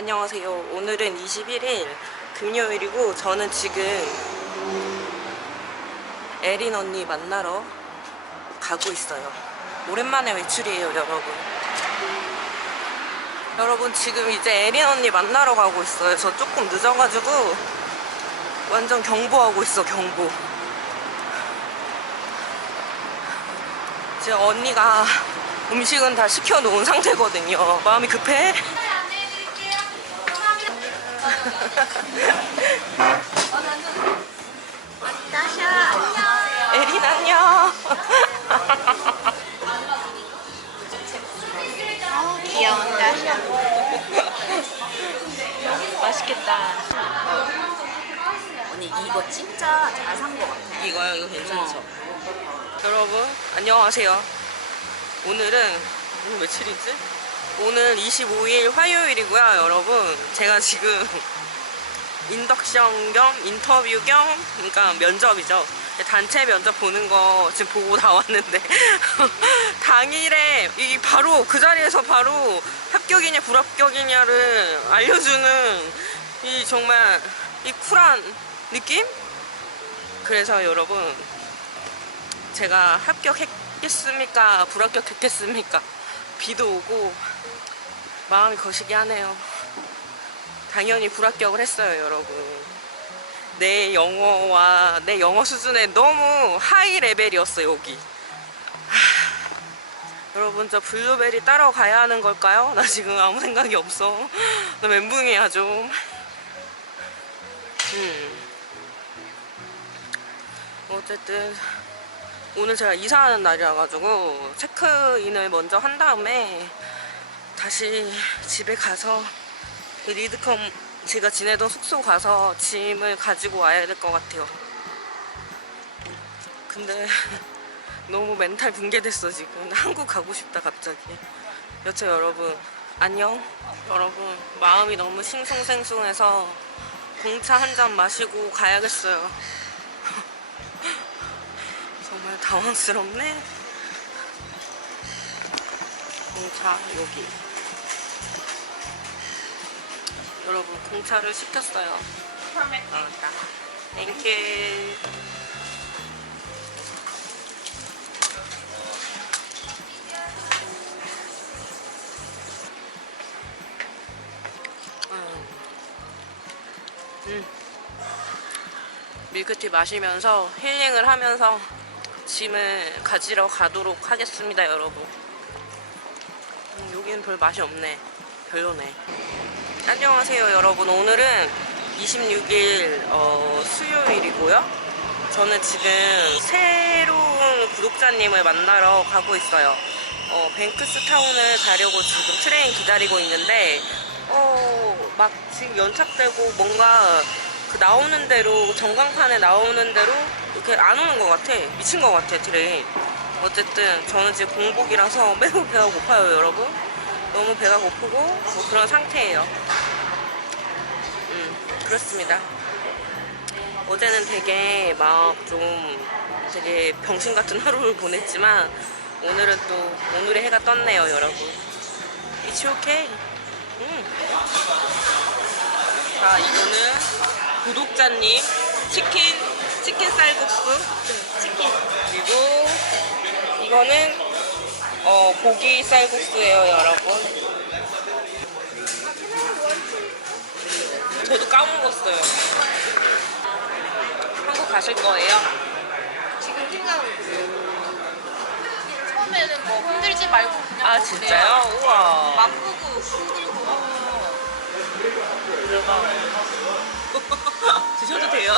안녕하세요. 오늘은 21일 금요일이고 저는 지금 에린 언니 만나러 가고 있어요. 오랜만에 외출이에요, 여러분. 여러분 지금 이제 에린 언니 만나러 가고 있어요. 저 조금 늦어가지고 완전 경보하고 있어, 경보. 지금 언니가 음식은 다 시켜놓은 상태거든요. 마음이 급해? 에린 안녕. 귀여운 다샤. 맛있겠다. 언니 이거 진짜 잘산거 같아. 이거요? 이거 괜찮죠? 여러분 안녕하세요. 오늘은 오늘 며칠이지? 오늘 25일 화요일이고요, 여러분. 제가 지금 인덕션 겸 인터뷰 겸 그러니까 면접이죠. 단체 면접 보는 거 지금 보고 나왔는데 당일에 이 바로 그 자리에서 바로 합격이냐 불합격이냐를 알려주는 이 정말 이 쿨한 느낌? 그래서 여러분 제가 합격했겠습니까? 불합격했겠습니까? 비도 오고 마음이 거시기 하네요. 당연히 불합격을 했어요, 여러분. 내 영어와 내 영어 수준에 너무 하이 레벨이었어, 여기. 하, 여러분, 저 블루베리 따러 가야 하는 걸까요? 나 지금 아무 생각이 없어. 나 멘붕이야, 좀. 음. 어쨌든 오늘 제가 이사하는 날이라 가지고 체크인을 먼저 한 다음에 다시 집에 가서 그 리드컴 제가 지내던 숙소 가서 짐을 가지고 와야 될 것 같아요. 근데 너무 멘탈 붕괴됐어 지금 한국 가고 싶다 갑자기. 여튼 여러분 안녕. 여러분 마음이 너무 싱숭생숭해서 공차 한 잔 마시고 가야겠어요. 정말 당황스럽네. 공차 여기. 여러분 공차를 시켰어요. 나왔다. 땡큐. 음. 음. 밀크티 마시면서 힐링을 하면서 짐을 가지러 가도록 하겠습니다, 여러분. 음, 여기는 별 맛이 없네. 별로네. 안녕하세요, 여러분. 오늘은 26일 어, 수요일이고요. 저는 지금 새로운 구독자님을 만나러 가고 있어요. 어, 뱅크스 타운을 가려고 지금 트레인 기다리고 있는데, 어, 막 지금 연착되고 뭔가 그 나오는 대로, 전광판에 나오는 대로 이렇게 안 오는 것 같아. 미친 것 같아, 트레인. 어쨌든 저는 지금 공복이라서 매우 배가 고파요, 여러분. 너무 배가 고프고 뭐 그런 상태예요. 음, 그렇습니다. 어제는 되게 막 좀 되게 병신 같은 하루를 보냈지만 오늘은 또 오늘의 해가 떴네요, 여러분. It's okay. 음. 자, 이거는 구독자님 치킨 치킨 쌀국수 치킨 그리고 이거는 어, 고기 쌀국수예요, 여러분. 저도 까먹었어요. 한국 가실 거예요? 지금 생각은 그래요. 처음에는 뭐 흔들지 말고 그냥 아. 진짜요? 우와. 바꾸고 흔들고 드셔도 돼요.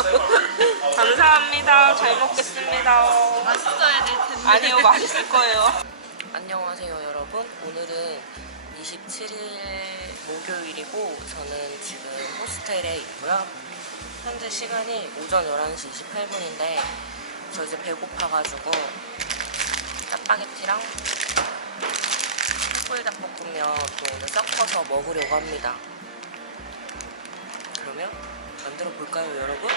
감사합니다. 잘 먹겠습니다. 맛있어야 될 텐데. 아니요, 맛있을 거예요. 안녕하세요, 여러분. 오늘은 27일 목요일이고, 저는 지금 호스텔에 있고요. 현재 시간이 오전 11시 28분인데, 저 이제 배고파가지고, 짜파게티랑 숯불 닭볶음면 또 오늘 섞어서 먹으려고 합니다. 그러면 만들어 볼까요, 여러분?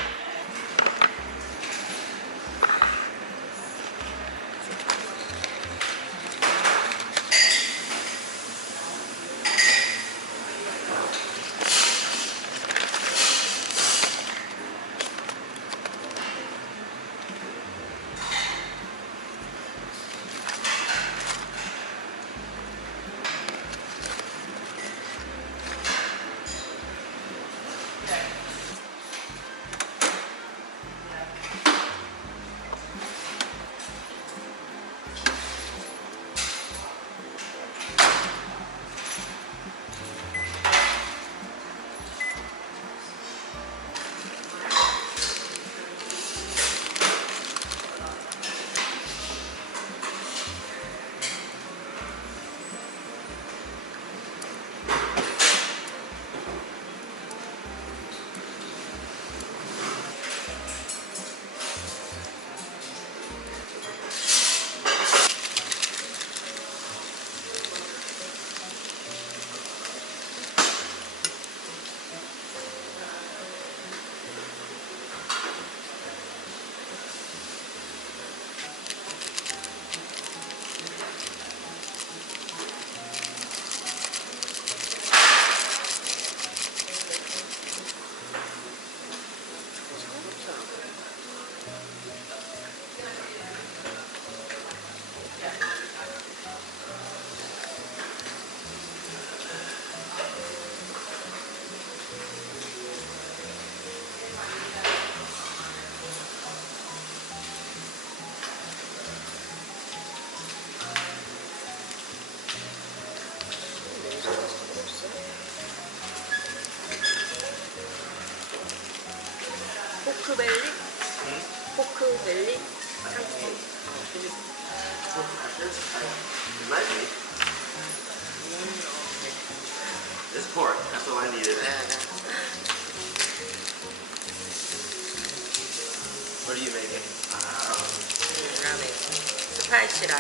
스파이시 라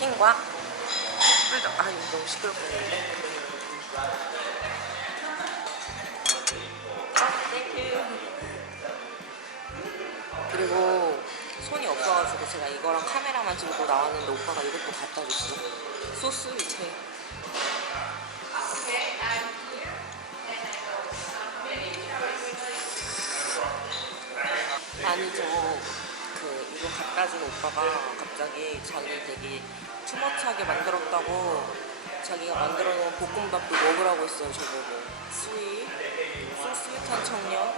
아점은 치킨과 꿀떡 아 이거 너무 땡큐. 그리고 손이 없어가지고 제가 이거랑 카메라만 들고 나왔는데 오빠가 이것도 갖다 줬어. 소스 밑에 갖다 준 오빠가 갑자기 자기 되게 투머치하게 만들었다고 자기가 만들어 놓은 볶음밥도 먹으라고 했어요 저보고. 스윗? 소 스윗한 청년?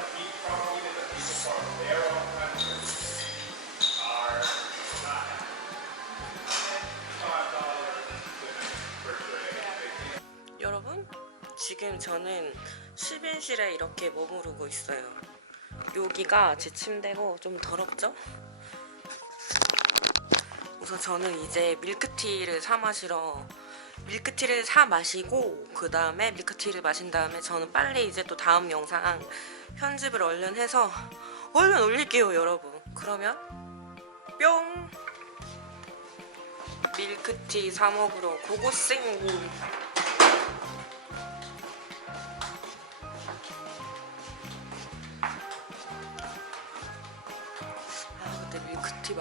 여러분 지금 저는 실빈실에 이렇게 머무르고 있어요. 여기가 제 침대고 좀 더럽죠? 우선 저는 이제 밀크티를 사 마시러 밀크티를 사 마시고 그 다음에 밀크티를 마신 다음에 저는 빨리 이제 또 다음 영상 편집을 얼른 해서 얼른 올릴게요 여러분. 그러면 뿅! 밀크티 사 먹으러 고고싱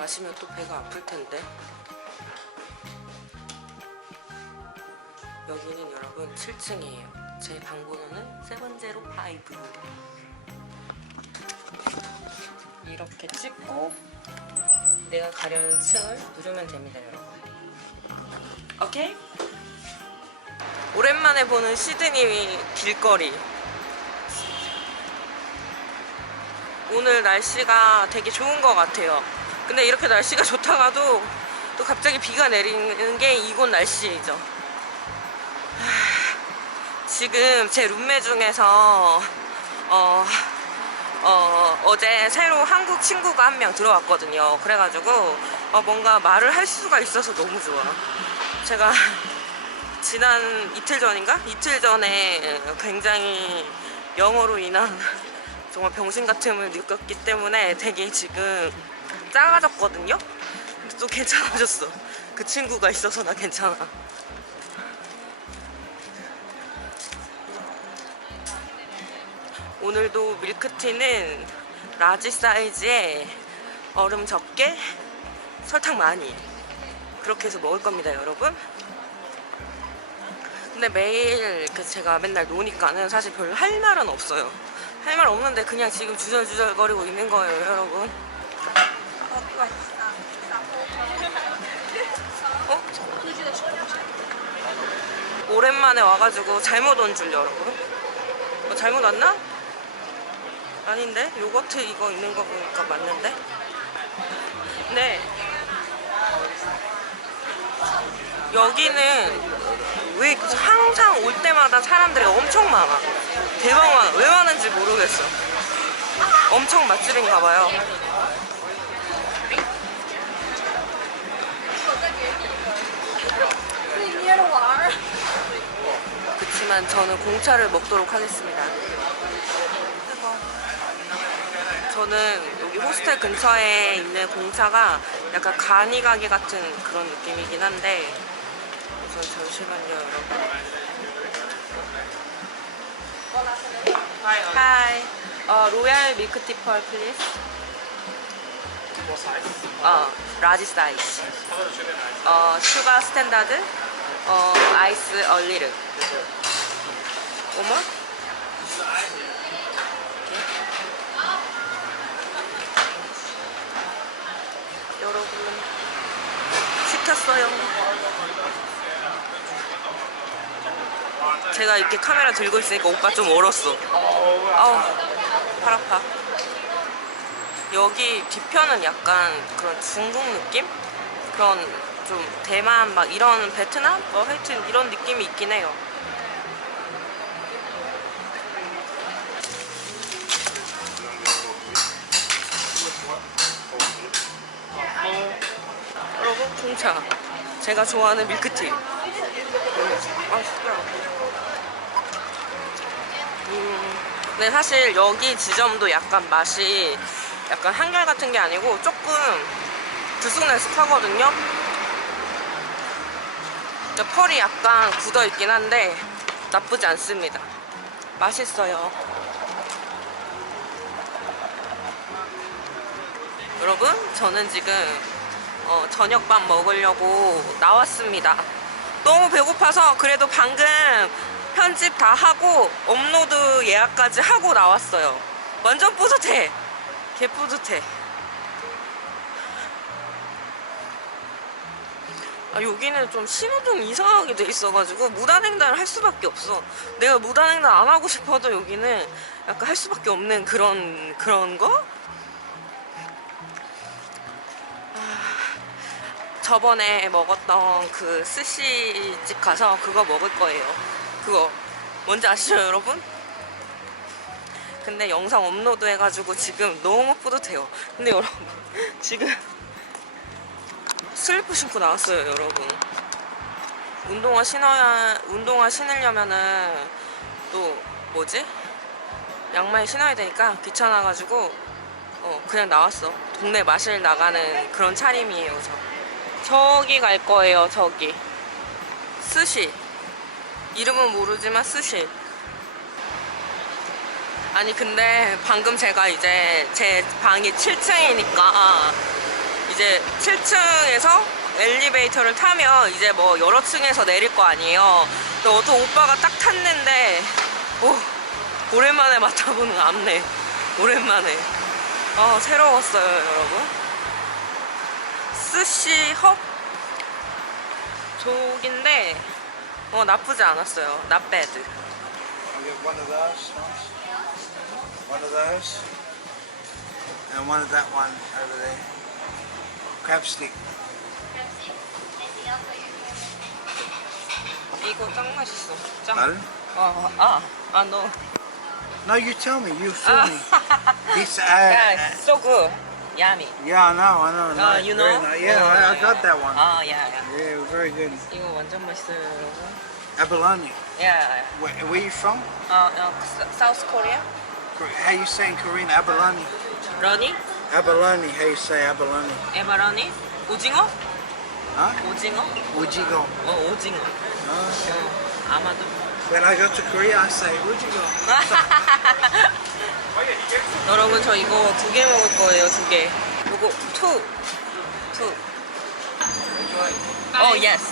마시면 또 배가 아플 텐데. 여기는 여러분 7층이에요. 제 방번호는 세븐제로 파이브. 이렇게 찍고 내가 가려는 층을 누르면 됩니다 여러분. 오케이? 오랜만에 보는 시드니 길거리. 오늘 날씨가 되게 좋은 것 같아요. 근데 이렇게 날씨가 좋다가도 또 갑자기 비가 내리는 게 이곳 날씨이죠. 하, 지금 제 룸메 중에서 어, 어, 어제 새로 한국 친구가 한 명 들어왔거든요. 그래가지고 어, 뭔가 말을 할 수가 있어서 너무 좋아. 제가 지난 이틀 전인가? 이틀 전에 굉장히 영어로 인한 정말 병신 같음을 느꼈기 때문에 되게 지금 작아졌거든요? 근데 또 괜찮아졌어. 그 친구가 있어서 나 괜찮아. 오늘도 밀크티는 라지 사이즈에 얼음 적게 설탕 많이 그렇게 해서 먹을 겁니다 여러분 근데 매일 그 제가 맨날 노니까는 사실 별할 말은 없어요 할 말 없는데 그냥 지금 주절주절 거리고 있는 거예요 여러분. 어? 오랜만에 와가지고 잘못 온 줄 여러분. 어, 잘못 왔나? 아닌데? 요거트 이거 있는 거 보니까 맞는데? 네. 여기는 왜 항상 올 때마다 사람들이 엄청 많아. 대박 많아 왜 많은지 모르겠어. 엄청 맛집인가 봐요 그렇지만 저는 공차를 먹도록 하겠습니다. 저는 여기 호스텔 근처에 있는 공차가 약간 간이 가게 같은 그런 느낌이긴 한데 우선 잠시만요 여러분. 로얄 밀크티 펄 플리즈 어, 라지 사이즈 어, 슈가 스탠다드? 어, 아이스 얼리르. 어머? 여러분 시켰어요. 제가 이렇게 카메라 들고 있으니까 오빠 좀 얼었어. 아우 팔 아파. 여기 뒤편은 약간 그런 중국 느낌? 그런 좀 대만 막 이런 베트남? 뭐 하여튼 이런 느낌이 있긴 해요. 풍차. 제가 좋아하는 밀크티. 맛있다. 음, 근데 사실 여기 지점도 약간 맛이 약간 한결 같은 게 아니고 조금 들쑥날쑥하거든요? 펄이 약간 굳어 있긴 한데 나쁘지 않습니다. 맛있어요. 여러분 저는 지금 어, 저녁밥 먹으려고 나왔습니다. 너무 배고파서 그래도 방금 편집 다 하고 업로드 예약까지 하고 나왔어요. 완전 뿌듯해. 개 뿌듯해. 아, 여기는 좀 신호등 이상하게 돼 있어가지고 무단횡단을 할 수밖에 없어. 내가 무단횡단 안 하고 싶어도 여기는 약간 할 수밖에 없는 그런 그런 거? 저번에 먹었던 그 스시집 가서 그거 먹을 거예요. 그거 뭔지 아시죠, 여러분? 근데 영상 업로드 해가지고 지금 너무 뿌듯해요. 근데 여러분 지금 슬리퍼 신고 나왔어요, 여러분. 운동화 신어야 운동화 신으려면은 또 뭐지? 양말 신어야 되니까 귀찮아가지고 어 그냥 나왔어. 동네 마실 나가는 그런 차림이에요, 저. 저기 갈 거예요, 저기. 스시. 이름은 모르지만 스시. 아니, 근데 방금 제가 이제 제 방이 7층이니까 이제 7층에서 엘리베이터를 타면 이제 뭐 여러 층에서 내릴 거 아니에요. 근데 어떤 오빠가 딱 탔는데, 오, 오랜만에 맡아보는 안내. 오랜만에. 아, 새로웠어요, 여러분. 스시헙 쪽인데 어 나쁘지 않았어요. not bad. I'll get one of those. One of those. And one of that one over there. Crab stick. 이거 짱 맛있어. 짱. Pardon? 어, 아, 아, 너. No, you tell me. You 아, film me. This, uh, yeah, so good. Yummy. yeah, I know, I know. Ah, nice, you very know? nice. Yeah, Oh, I, I yeah, got yeah. that one. 아, 야, 야. Yeah, it was very good. 이거 완전 맛있어요, 여러분. Abalone. 야, 야. Where, where you from? 어, 어, 사우스 코리아? Kor- How you say in Korean? Abalone. 러니? Abalone. How you say abalone? 에바러니? 오징어? Huh? 오징어? Ujigo. 어, 오징어. Oh, 어, 아마도. when I go to Korea, I say ujigo. 여러분 저 이거 두 개 먹을 거예요 두 개. 요거 투, 투. 어 예스.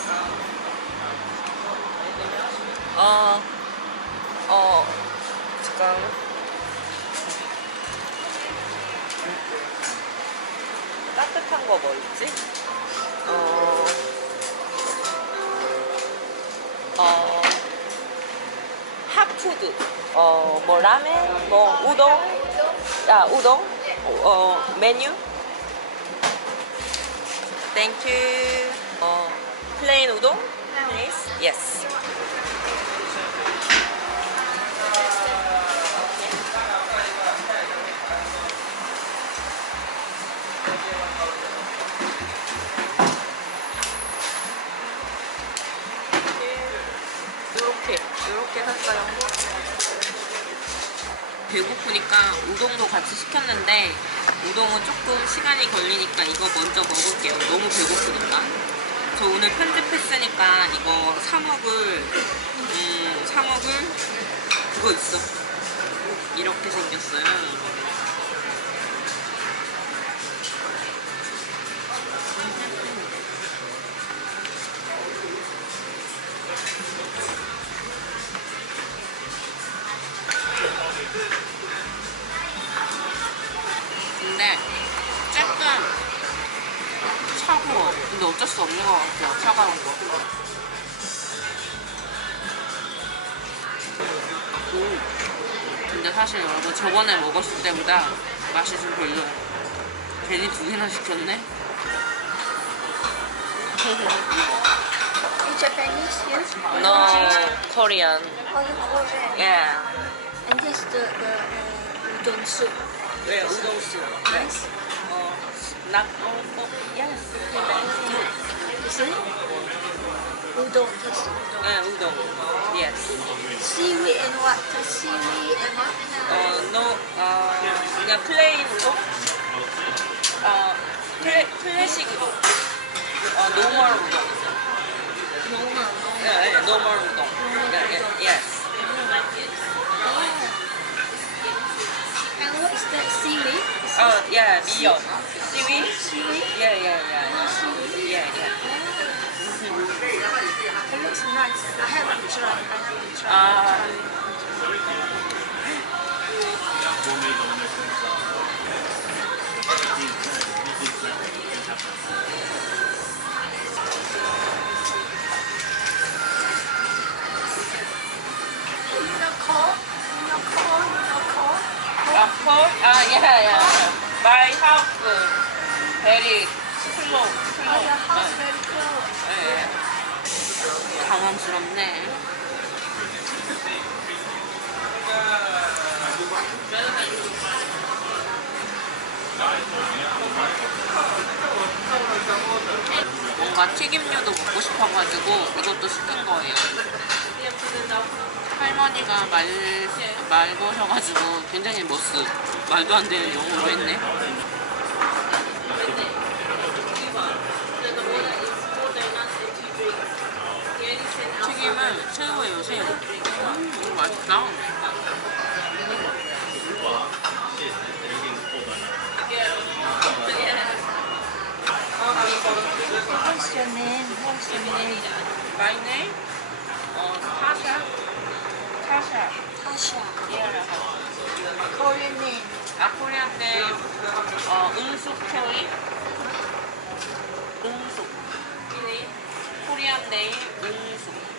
어, 어 잠깐. 따뜻한 거 뭐 있지? 어, 어. 핫푸드 어 뭐 라멘 뭐 우동 야 우동 어 메뉴 땡큐 어 플레인 우동 please. Yes 배고프니까 우동도 같이 시켰는데 우동은 조금 시간이 걸리니까 이거 먼저 먹을게요. 너무 배고프니까. 저 오늘 편집했으니까 이거 사 먹을 음, 사 먹을 그거 있어. 이렇게 생겼어요 사실 여러분 저번에 먹었을 때보다 맛이 좀 별로. 괜히 두 개나 시켰네. You Japanese, yes? No, Korean. Oh, you Korean. Yeah. And this the, the uh, udon soup. 네, 우동수. Yes. 어, not all for yes. Is it? Udon, yes. udon. 네, 우동. Yes. Seaweed and what? The seaweed and what? 어, no, 어, 그냥 플레인 우동? 어, 플레, 클래식 우동. 어, 노멀 우동. Normal. 네, 네, 노멀 우동. 네, 네, yes. And what is that seaweed? 어, yeah, 미역. Seaweed? Seaweed? Yeah, yeah, yeah. Nice. I haven't tried. I haven't tried. 아? 아, 콜? 아, yeah, yeah. My house very slow, Oh, slow. your house very close. 네. 당황스럽네. 뭔가 튀김류도 먹고 싶어가지고 이것도 시킨 거예요. 할머니가 말, 말 거셔가지고 굉장히 멋스. 말도 안 되는 영어로 했네. 새우. 음, 이거 맛있다. What's your name? What's your name? My name? 어, 타샤. 타샤. Tasha. Yeah. Korean name. 아, 코리안 네임. 어, 은숙 토이. 은숙. 코리안 네임 은숙.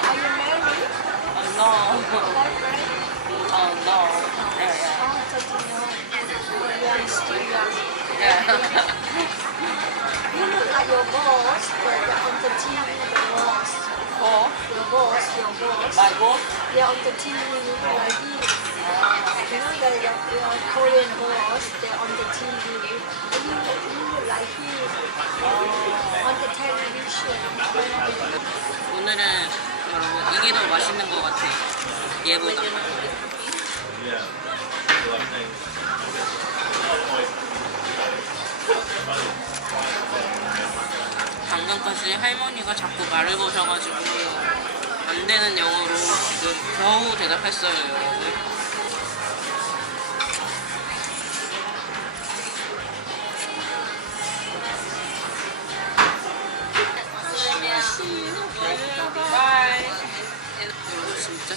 no. Boyfriend? 어, no. 야, 야. Oh, 31. Oh, young, still young. 야. You look like your boss, but on the TV, the boss. 어? Your boss, your boss. 말고? Yeah, on the TV, you look like him. Boss, they're on the TV. Like him. On the television. 오늘은 여러분 이게 더 맛있는 것 같아. 얘보다. 방금까지 할머니가 자꾸 말을 거셔가지고 안 되는 영어로 지금 겨우 대답했어요, 여러분.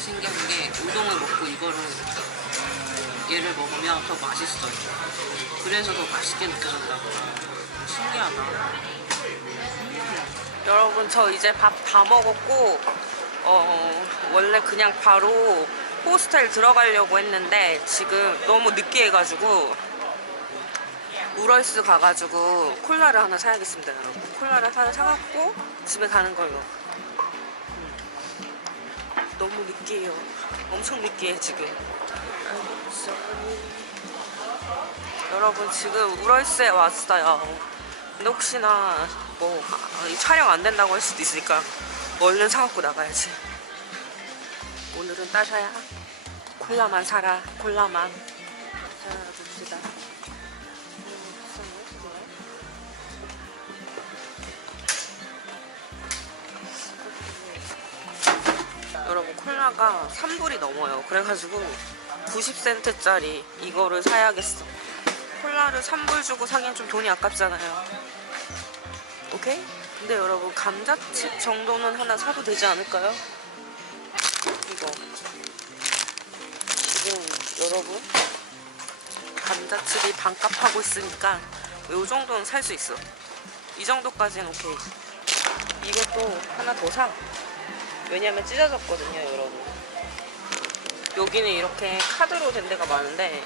신기한 게 우동을 먹고 이거를 얘를 먹으면 더 맛있어요. 그래서 더 맛있게 느껴진다고. 신기하다. 여러분 저 이제 밥 다 먹었고 어 원래 그냥 바로 호스텔 들어가려고 했는데 지금 너무 느끼해가지고 우럴스 가가지고 콜라를 하나 사야겠습니다 여러분 콜라를 하나 사갖고 집에 가는 걸로 음. 너무 느끼해요. 엄청 느끼해 지금. 여러분 지금 우럴스에 왔어요. 근데 혹시나 뭐 아, 이 촬영 안 된다고 할 수도 있으니까 얼른 사갖고 나가야지. 오늘은 따셔야 콜라만 사라. 콜라만. 자 봅시다 하나가 3불이 넘어요. 그래가지고 90센트짜리 이거를 사야겠어. 콜라를 3불 주고 사기엔 좀 돈이 아깝잖아요. 오케이? 근데 여러분 감자칩 정도는 하나 사도 되지 않을까요? 이거 지금 여러분 감자칩이 반값하고 있으니까 요 정도는 살 수 있어. 이 정도까지는 오케이. 이것도 하나 더 사. 왜냐면 찢어졌거든요, 여기는 이렇게 카드로 된 데가 많은데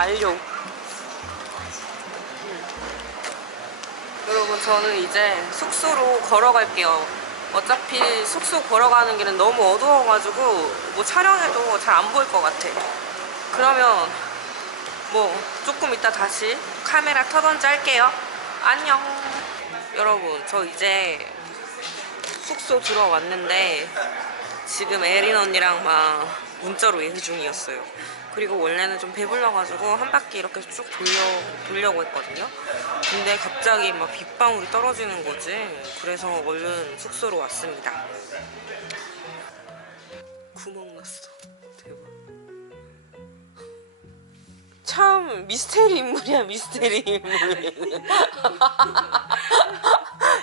완료. 음. 여러분 저는 이제 숙소로 걸어갈게요. 어차피 숙소 걸어가는 길은 너무 어두워가지고 뭐 촬영해도 잘 안 보일 것 같아. 그러면 뭐 조금 이따 다시 카메라 터던지 할게요. 안녕. 여러분 저 이제 숙소 들어왔는데 지금 에린 언니랑 막 문자로 얘기 중이었어요. 그리고 원래는 좀 배불러가지고 한 바퀴 이렇게 쭉 돌려 보려고 했거든요. 근데 갑자기 막 빗방울이 떨어지는 거지. 그래서 얼른 숙소로 왔습니다. 구멍 났어. 대박. 참 미스테리 인물이야 미스테리 인물.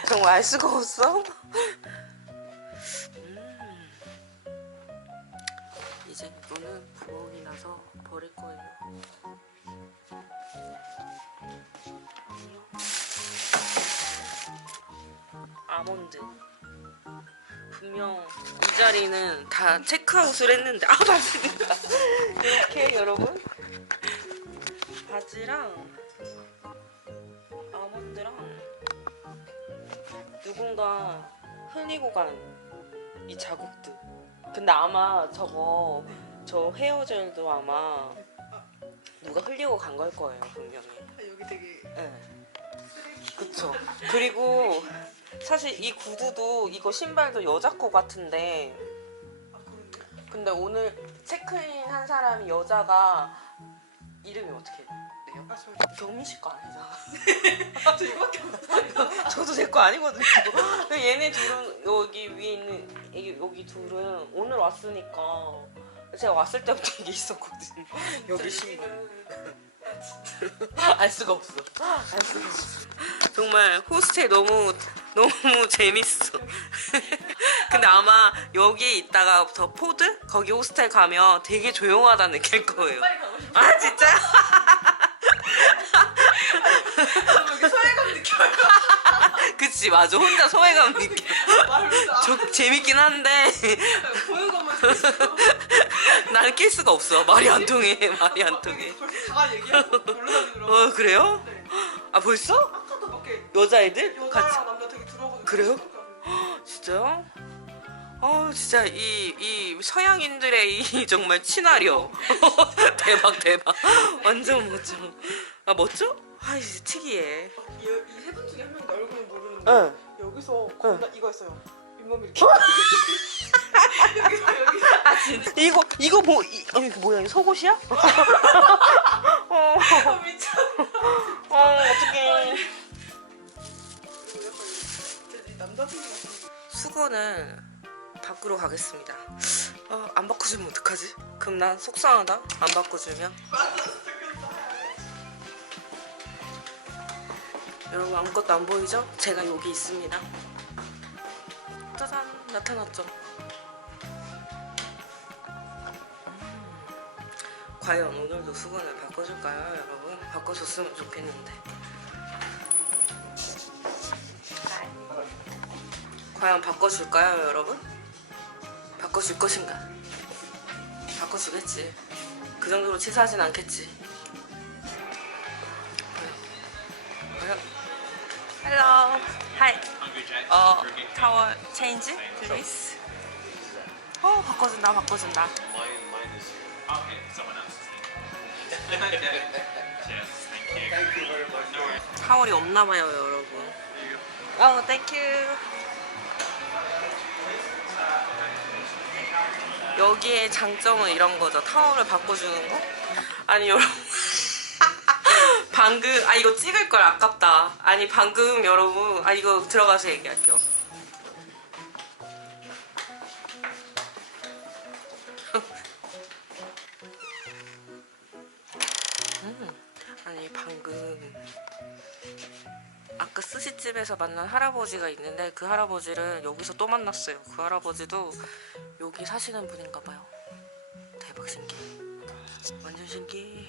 정말 알 수가 없어. 이제 이거는 구멍이 나서 버릴 거예요. 아몬드. 분명 이 자리는 다 체크아웃을 했는데 아 바지가 이렇게 여러분 바지랑 아몬드랑 누군가 흘리고 간 이 자국들 근데 아마 저거 저 헤어젤도 아마 누가 흘리고 간 걸 거예요 분명히. 여기 되게 네. 그쵸. 그리고 사실 이 구두도 이거 신발도 여자 거 같은데 아 근데 오늘 체크인 한 사람이 여자가 이름이 어떻게 돼요? 아 저 경민 씨 거 아니잖아. 아, 저 이거밖에 없어요. 저도 제 거 아니거든요. 얘네 둘은 여기 위에 있는 여기 둘은 오늘 왔으니까 제가 왔을 때부터 이게 있었거든요. 여기 신발. 알 수가 없어. 알 수가 없어. 정말 호스텔 너무 너무 재밌어. 근데 아마 여기 있다가 더 포드 거기 호스텔 가면 되게 조용하다 느낄 거예요. 아 진짜? 여기 소외감 느껴요. 그치 맞아 혼자 소외감 느껴. 말로 다저 재밌긴 한데 보는 것만. 나는 낄 수가 없어. 말이 안 통해. 말이 안 통해. 벌써 다 얘기하고 놀라다니더라고. 어 그래요? 네. 아 벌써? 아까도 밖에 여자애들 여자랑 남자 되게 들어가지고. 그래요? 진짜요? 어 진짜 이, 이 서양인들의 이 정말 친화력 대박 대박 완전 멋져 아 멋져? 아 이제 특이해 이세 분 중에 한 명이 나 얼굴은 모르는데 응. 여기서 겁나 이거 했어요. 윗몸 이렇게. 여기서 여기. 아 진짜 이거 이거 뭐 이, 어, 이거 뭐야 이거 속옷이야? 어, 아, 미쳤나. 어 어떡해 남자친구. 수건을 바꾸러 가겠습니다 어, 안 바꿔주면 어떡하지? 그럼 난 속상하다 안 바꿔주면 여러분 아무것도 안 보이죠? 제가 여기 있습니다 나타났죠 음, 과연 오늘도 수건을 바꿔줄까요 여러분? 바꿔줬으면 좋겠는데 과연 바꿔줄까요 여러분? 바꿔줄 것인가? 바꿔주겠지 그 정도로 치사하진 않겠지? Hello. Hi. Uh, towel change, 어 바꿔준다 바꿔준다. Thank you. Thank you. 타월이 없나 봐요, 여러분. 어, 땡큐. 여기에 장점은 이런 거죠. 타월을 바꿔주는 거? 아니, 여러분. 방금, 아, 이거 찍을 걸 아깝다. 아니, 방금 여러분. 아, 이거 들어가서 얘기할게요. 시집에서 만난 할아버지가 있는데 그 할아버지를 여기서 또 만났어요. 그 할아버지도 여기 사시는 분인가 봐요. 대박 신기. 완전 신기.